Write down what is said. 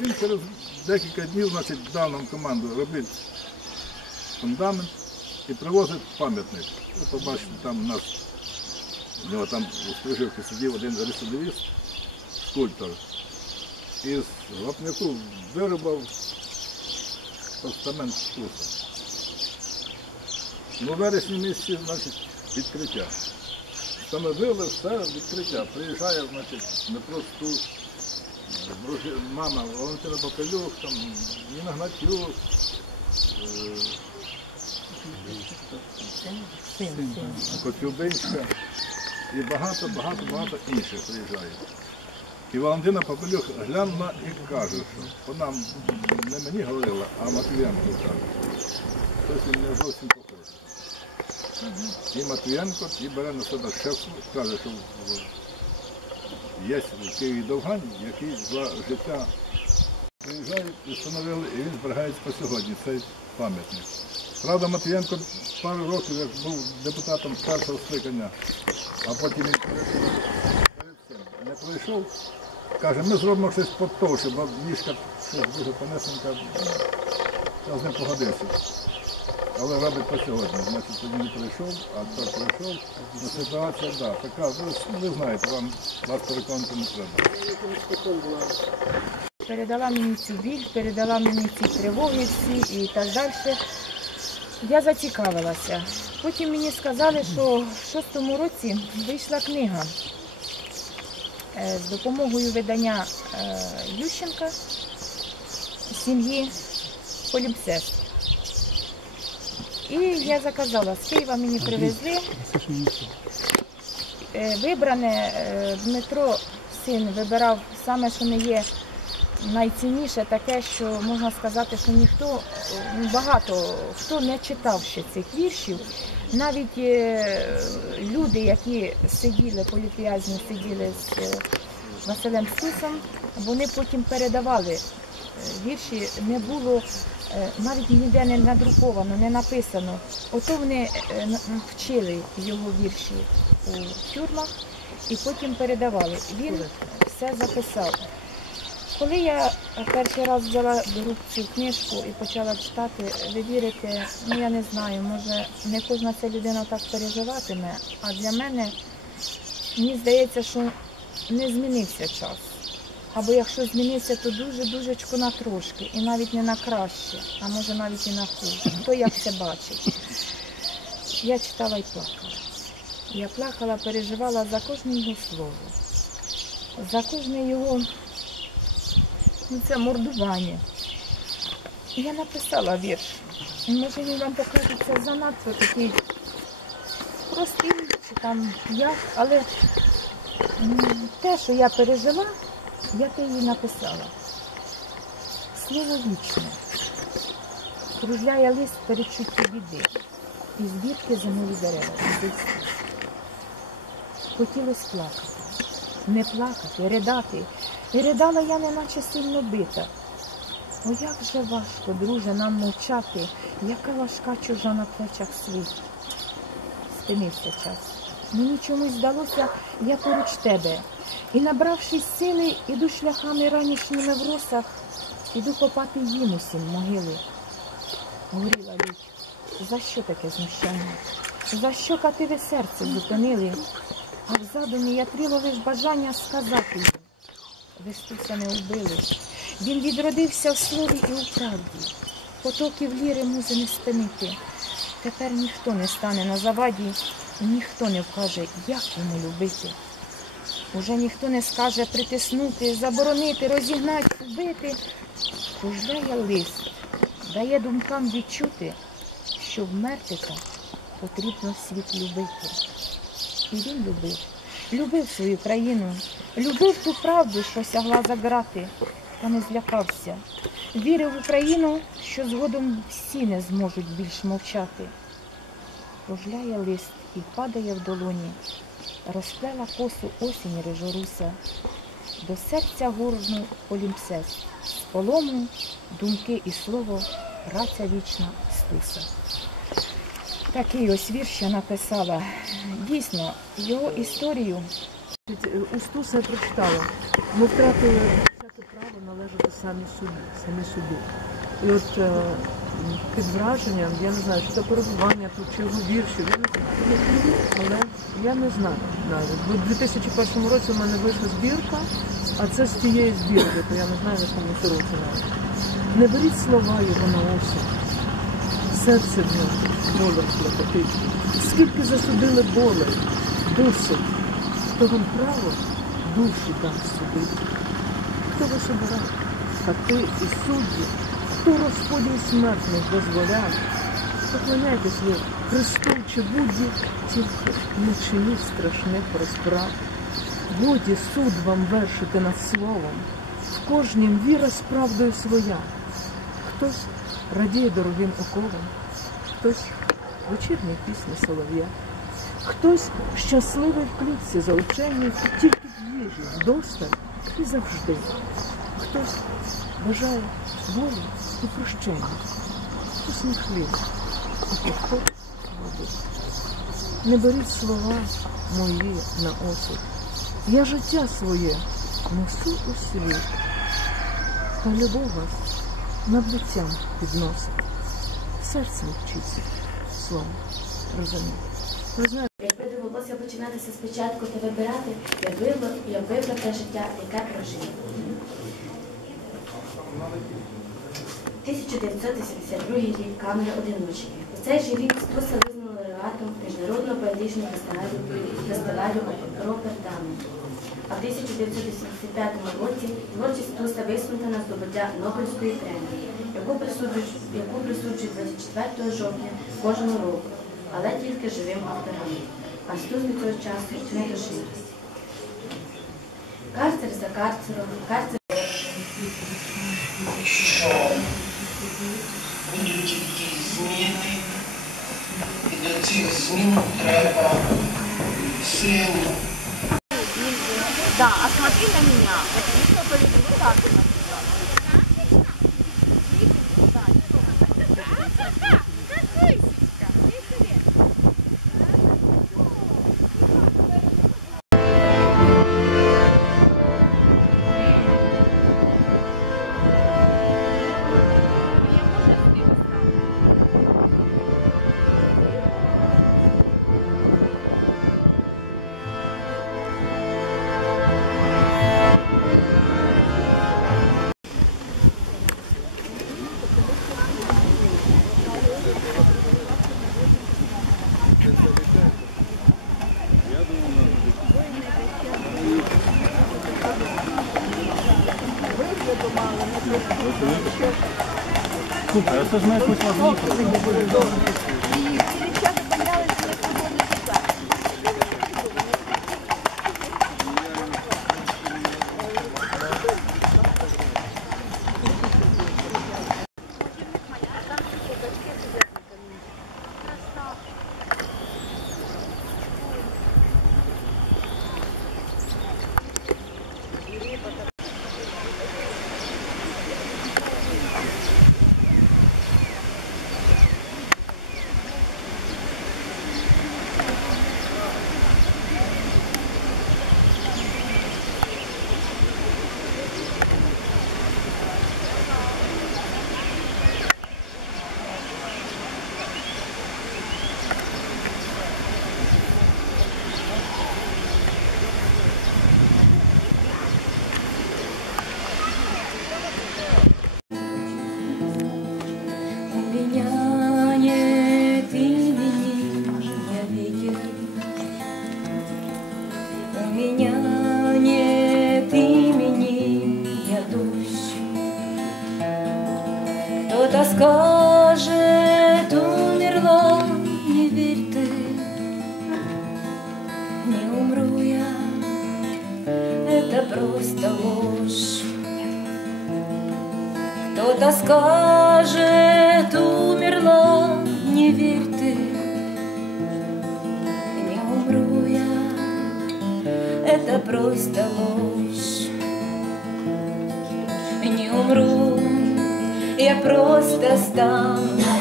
Він через декілька днів значить, дав нам команду робити фундамент і привозить пам'ятник. Ви побачите, там у нас у нього там у Стрижівці сидів один рецидивіст, скульптор. І з вапняку вирубав постамент Стуса. Ну, вересні місяці, значить, відкриття. Саме вили все відкриття. Приїжджає, значить, Стус, дружи- мама Валентина Попелюк, там, Ніна Гнатюк, Коцюбинська і багато, багато, багато інших приїжджають. І Валентина Попелюк глянула і каже, що вона не мені говорила, а Матвієнко каже. Він не зовсім похожий. І Матвієнко і бере на себе шеф, каже, що є в Києві Довгань, який за життя приїжджають і встановили, і він зберігається по сьогодні, цей пам'ятник. Правда, Матвієнко пару років, як був депутатом першого скликання, а потім він не пройшов, каже, ми зробимо щось потовше, бо ніжка дуже понесенька, я з ним погодився. Але робить по сьогодні. Значить, тоді не прийшов, а так прийшов. Ну, ситуація, да, така, ви, ви знаєте, вам вас переконати не треба. передала мені цю біль, передала мені ці тривоги всі і так далі. Я зацікавилася. Потім мені сказали, що в шостому році вийшла книга е, з допомогою видання е, Ющенка сім'ї Полімсест. І я заказала, з Києва мені привезли. Е, Вибране е, Дмитро, син, вибирав саме, що не є найцінніше таке, що можна сказати, що ніхто, ну, багато хто не читав ще цих віршів. Навіть е, люди, які сиділи, політв'язні, сиділи з е, Василем Стусом, вони потім передавали е, вірші, не було е, навіть ніде не надруковано, не написано. Ото вони е, вчили його вірші у тюрмах і потім передавали. Він все записав. Коли я перший раз взяла до рук цю книжку і почала читати, ви вірите, ну я не знаю, може не кожна ця людина так переживатиме, а для мене мені здається, що не змінився час. Або якщо змінився, то дуже-дуже на трошки, і навіть не на краще, а може навіть і на хуже. Хто як це бачить. Я читала і плакала. Я плакала, переживала за кожне його слово, за кожне його ну, це мордування. Я написала вірш. І, Може він вам покажеться занадто такий простий, чи там як, але те, що я пережила, я те її написала. Слово вічне. Кружляє лист перечуття біди. І звідки зимові дерева. і листи. Хотілося плакати. Не плакати, ридати. І ридала я, неначе сильно бита. О, як же важко, друже, нам мовчати, яка важка чужа на плечах світ. Спинився час. Мені чомусь здалося, я поруч тебе. І набравшись сили, іду шляхами ранішніми в росах, іду копати їм усім могили. Горіла лють. За що таке знущання? За що кативе серце зупинили? А в задумі я тріло лиш бажання сказати їм. Ви Стуса не вбили. Він відродився в слові і у правді. Потоків ліри музи не спинити. Тепер ніхто не стане на заваді, ніхто не вкаже, як йому любити. Уже ніхто не скаже притиснути, заборонити, розігнати, вбити. Кружляє лист, дає думкам відчути, що вмерти так потрібно світ любити. І він любив, любив свою країну, любив ту правду, що сягла за грати, та не злякався. Вірив в Україну, що згодом всі не зможуть більш мовчати. Кружляє лист і падає в долоні, розплела косу осінь рижоруса, до серця горну полімсес, з полому думки і слово, праця вічна стуса. Такий ось вірш я написала. Дійсно, його історію У Стуса прочитала. Ми втратили право належати самі собі, самі собі. І от е, під враженням, я не знаю, чи це перебування тут, чи знаю. Але я не знаю навіть. Бо в 2001 році в мене вийшла збірка, а це з тієї збірки, то я не знаю, в якому це році. Не беріть слова його на осінь. Серце в нього болем клопотить. Скільки засудили болей, досить. Хто вам право душі дасть судити? Хто вас обирав? Хати і судді? Хто розподіл смертних дозволяв? Поклоняйтесь ви Христу чи Будді, тільки не чиніть страшних розправ. Годі суд вам вершити над словом, в кожнім віра з правдою своя. Хтось радіє дорогим оковам, хтось вечірні пісні солов'я, хтось щасливий в клітці за учені, тільки в їжі, вдосталь і завжди. Хтось бажає волі і прощення, хліб, а хто води. Не беріть слова мої на осіб. Я життя своє несу у світ. Хай любов вас над лицям підносить. Серцем вчиться слово. Якби довелося починатися спочатку та вибирати, я вибрав, я вибрав те життя, яке прожив. 1982 рік камери одиночки. У цей же рік Стуса визнали лауреатом міжнародного поетичного фестивалю, фестивалю Роттердаму. А в 1985 році творчість Стуса висунута на здобуття Нобелівської премії, яку присуджують, яку присуджують 24 жовтня кожного року, але тільки живим авторам. А Стус від цього часу не дожив. Карцер за карцером, карцер будуть якісь зміни, і до цих змін треба силу. Да, а смотри на меня. Вот видно, Поведу вот так. вот. У скажет, умерла, не верь ты. Не умру я, это просто ложь. Кто-то скажет, умерла, не верь ты, не умру я, это просто ложь. Не умру, я просто стану